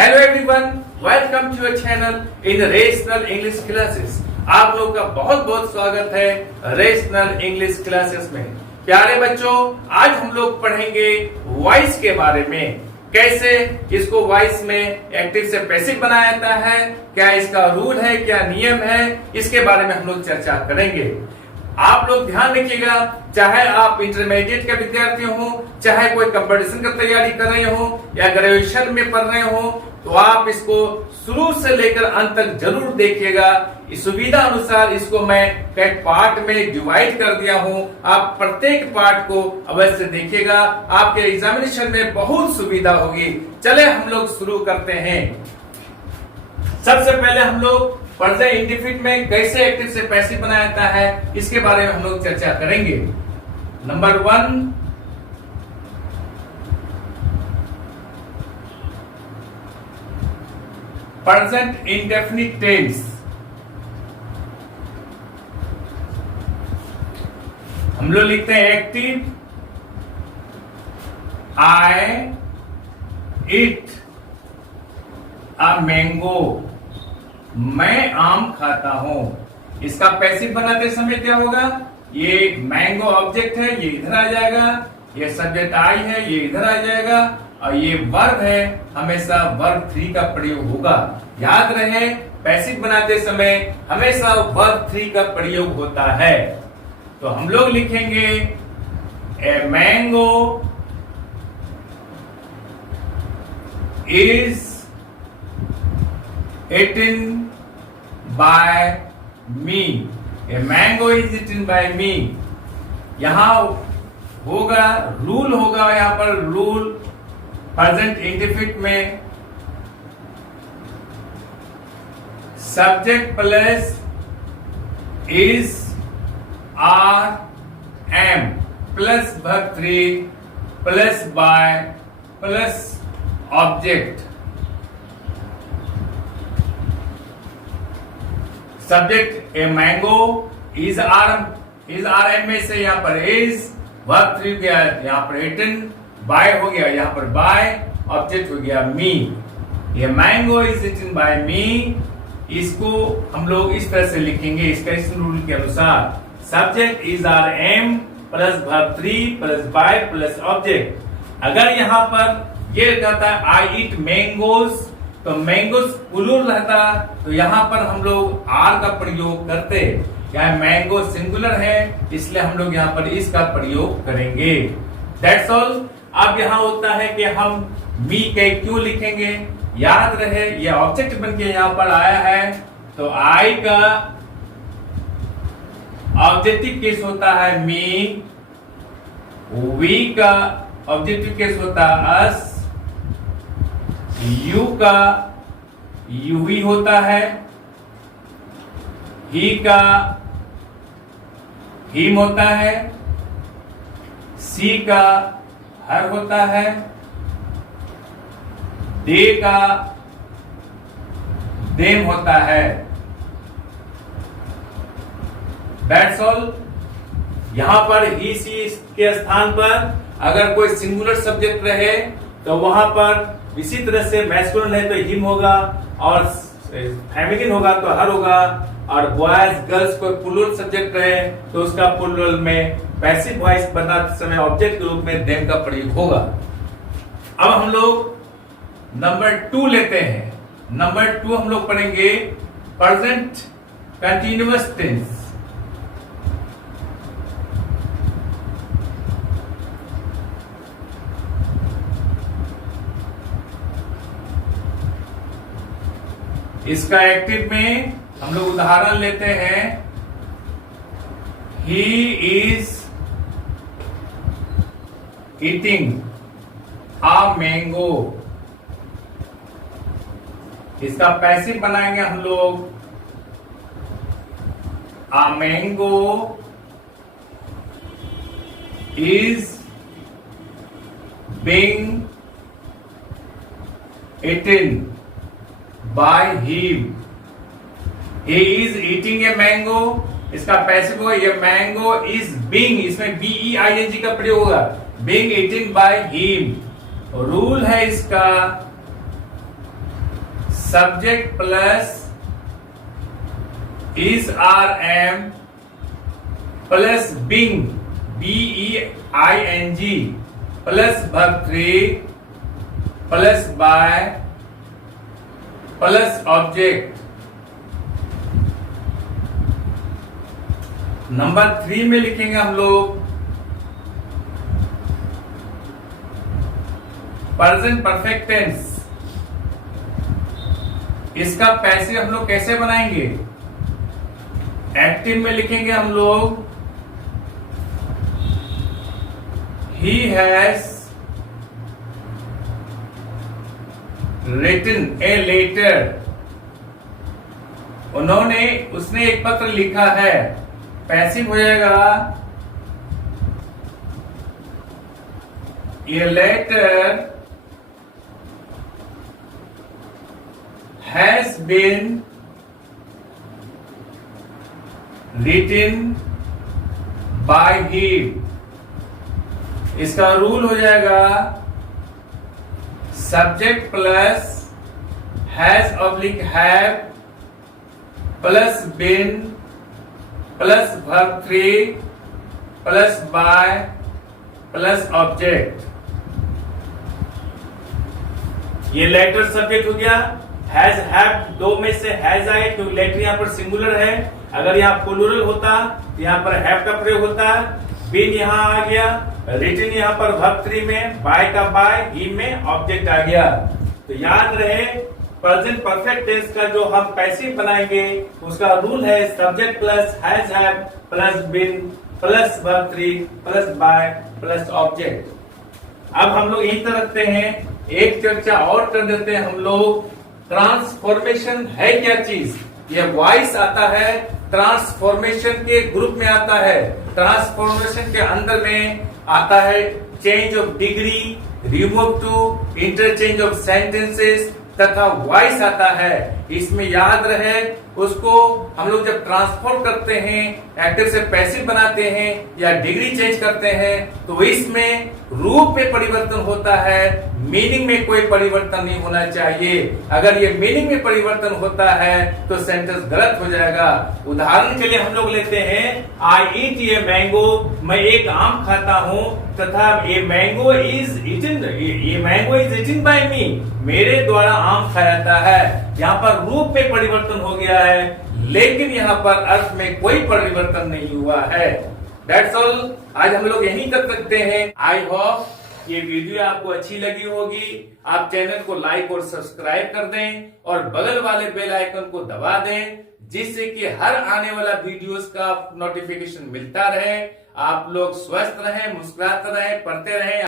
Hello everyone, welcome to your channel international English classes. आप लोग का बहुत बहुत स्वागत है रेशनल इंग्लिश क्लासेस में। प्यारे बच्चों, आज हम लोग पढ़ेंगे वॉइस के बारे में। कैसे इसको वॉइस में एक्टिव से पैसिव बनाया जाता है, क्या इसका रूल है, क्या नियम है, इसके बारे में हम लोग चर्चा करेंगे। आप लोग ध्यान रखिएगा, चाहे आप इंटरमीडिएट के विद्यार्थी हो, चाहे कोई कंपटीशन की तैयारी कर रहे हो या ग्रेजुएशन में पढ़ रहे हो, तो आप इसको शुरू से लेकर अंत तक जरूर देखिएगा। इस सुविधा अनुसार इसको मैं कई पार्ट में डिवाइड कर दिया हूं। आप प्रत्येक पार्ट को अवश्य देखिएगा, आपके एग्जामिनेशन में बहुत सुविधा होगी। चले हम लोग शुरू करते हैं। सबसे पहले हम लोग प्रेजेंट इंडेफिनिट में कैसे एक्टिव से पैसिव बनाया जाता है, इसके बारे में हम लोग चर्चा करेंगे। Number 1, present indefinite tense. हम लोग लिखते हैं active, I eat a mango, मैं आम खाता हूं। इसका पैसिव बनाते समय क्या होगा, ये मैंगो ऑब्जेक्ट है, ये इधर आ जाएगा, ये सब्जेक्ट आई है, ये इधर आ जाएगा, और ये वर्ब है, हमेशा वर्ब 3 का प्रयोग होगा। याद रहे, पैसिव बनाते समय हमेशा वर्ब 3 का प्रयोग होता है। तो हम लोग लिखेंगे ए mango is eaten by me, a mango is eaten by me। यहां होगा रूल, होगा यहां पर रूल प्रेजेंट इंडेफिनिट में subject plus is are am plus verb 3 plus by plus object. Subject a mango, is are am में से यहाँ पर इज, वर्ब 3 गया, यहाँ पर इटन, बाय हो गया, यहाँ पर बाय, ऑब्जेक्ट हो गया मी। ये मैंगो इज इटन बाय मी, इसको हम लोग इस तरह से लिखेंगे इसका इस रूल के अनुसार। Subject is are am plus verb 3 plus by plus object. अगर यहाँ पर ये रहता है आई ईट मैंगोज, तो मैंगोज प्लूरल रहता, तो यहाँ पर हम लोग आर का प्रयोग करते। यहाँ मैंगो सिंगुलर है, इसलिए हम लोग यहाँ पर इसका प्रयोग करेंगे। That's all. अब यहाँ होता है कि हम मी के क्यों लिखेंगे। याद रहे, ये ऑब्जेक्ट बन के यहाँ पर आया है, तो आई का ऑब्जेक्टिव केस होता है मी, वी का ऑब्जेक्टिव केस होता है अस, यू का यू ही होता है, ही का हिम होता है, सी का हर होता है, दे का देम होता है। That's all. यहां पर ही सी के स्थान पर अगर कोई सिंगुलर सब्जेक्ट रहे तो वहां पर इसी तरह से मैस्कुलिन है तो हिम होगा, और फेमिनिन होगा तो हर होगा, और बॉयज गर्ल्स कोई प्लूरल सब्जेक्ट रहे तो उसका प्लूरल में पैसिव वॉइस बनाते समय ऑब्जेक्ट के रूप में देम का प्रयोग होगा। अब हम लोग नंबर 2 लेते हैं। नंबर 2 हम लोग पढ़ेंगे प्रेजेंट कंटिन्यूअस टेंस। इसका एक्टिव में हम लोग उदाहरण लेते हैं, he is eating a mango. इसका पैसिव बनाएंगे हम लोग, a mango is being eaten by him। He is eating a mango, इसका पैसिव होगा, ये मैंगो इज बीइंग, इसमें BEING का प्रयोग होगा, being eaten by him। Rule है इसका subject plus is are am plus being BEING plus verb 3 plus by plus object. Number 3 में लिखेंगे हम लोग प्रेजेंट परफेक्ट टेंस। इसका पैसिव हम लोग कैसे बनाएंगे? एक्टिव में लिखेंगे हम लोग he has written a letter। उसने एक पत्र लिखा है। पैसिव हो जाएगा a letter has been written by him। इसका रूल हो जाएगा subject plus has oblique have plus been plus verb 3 plus by plus object. ये लेटर सब्जेक्ट हो गया। हैज हैव दो में से हैज आए क्योंकि लेटर यहां पर सिंगुलर है। अगर यहां प्लूरल होता तो यहां पर हैव का प्रयोग होता। बीन यहां आ गया, रिटन यहां पर वर्ब 3 में, बाय का बाय, ही में ऑब्जेक्ट आ गया। तो याद रहे प्रेजेंट परफेक्ट टेंस का जो हम पैसिव बनाएंगे उसका रूल है subject plus has have plus been plus verb 3 plus by plus object. अब हम लोग यही तरह रखते हैं। एक चर्चा और कर देते हैं हम लोग। ट्रांसफॉर्मेशन है क्या चीज? यह वॉइस आता है, ट्रांसफॉर्मेशन के ग्रुप में आता है। ट्रांसफॉर्मेशन के अंदर में आता है change of degree, remove to, interchange of sentences तथा वॉइस आता है। इसमें याद रहे उसको हम लोग जब ट्रांसफॉर्म करते हैं, एक्टिव से पैसिव बनाते हैं या डिग्री चेंज करते हैं तो इसमें रूप में परिवर्तन होता है, मीनिंग में कोई परिवर्तन नहीं होना चाहिए। अगर ये मीनिंग में परिवर्तन होता है तो सेंटेंस गलत हो जाएगा। उदाहरण के लिए हम लोग लेते हैं आई ईट ए मैंगो, मैं एक आम खाता हूं, तथा a mango is eaten by me, मेरे द्वारा आम खाया जाता है। यहाँ पर रूप में परिवर्तन हो गया है लेकिन यहाँ पर अर्थ में कोई परिवर्तन नहीं हुआ है। That's all। आज हम लोग यही कर सकते हैं। आई होप ये वीडियो आपको अच्छी लगी होगी। आप चैनल को लाइक और सब्सक्राइब कर दें और बगल वाले बेल आइकन को दबा दें जिससे कि हर आने वाला वीडियोस का नोटिफिकेशन मिलता रहे। आप लोग स्वस्थ रहें, मुस्कुराते रहें, पढ़ते रहें।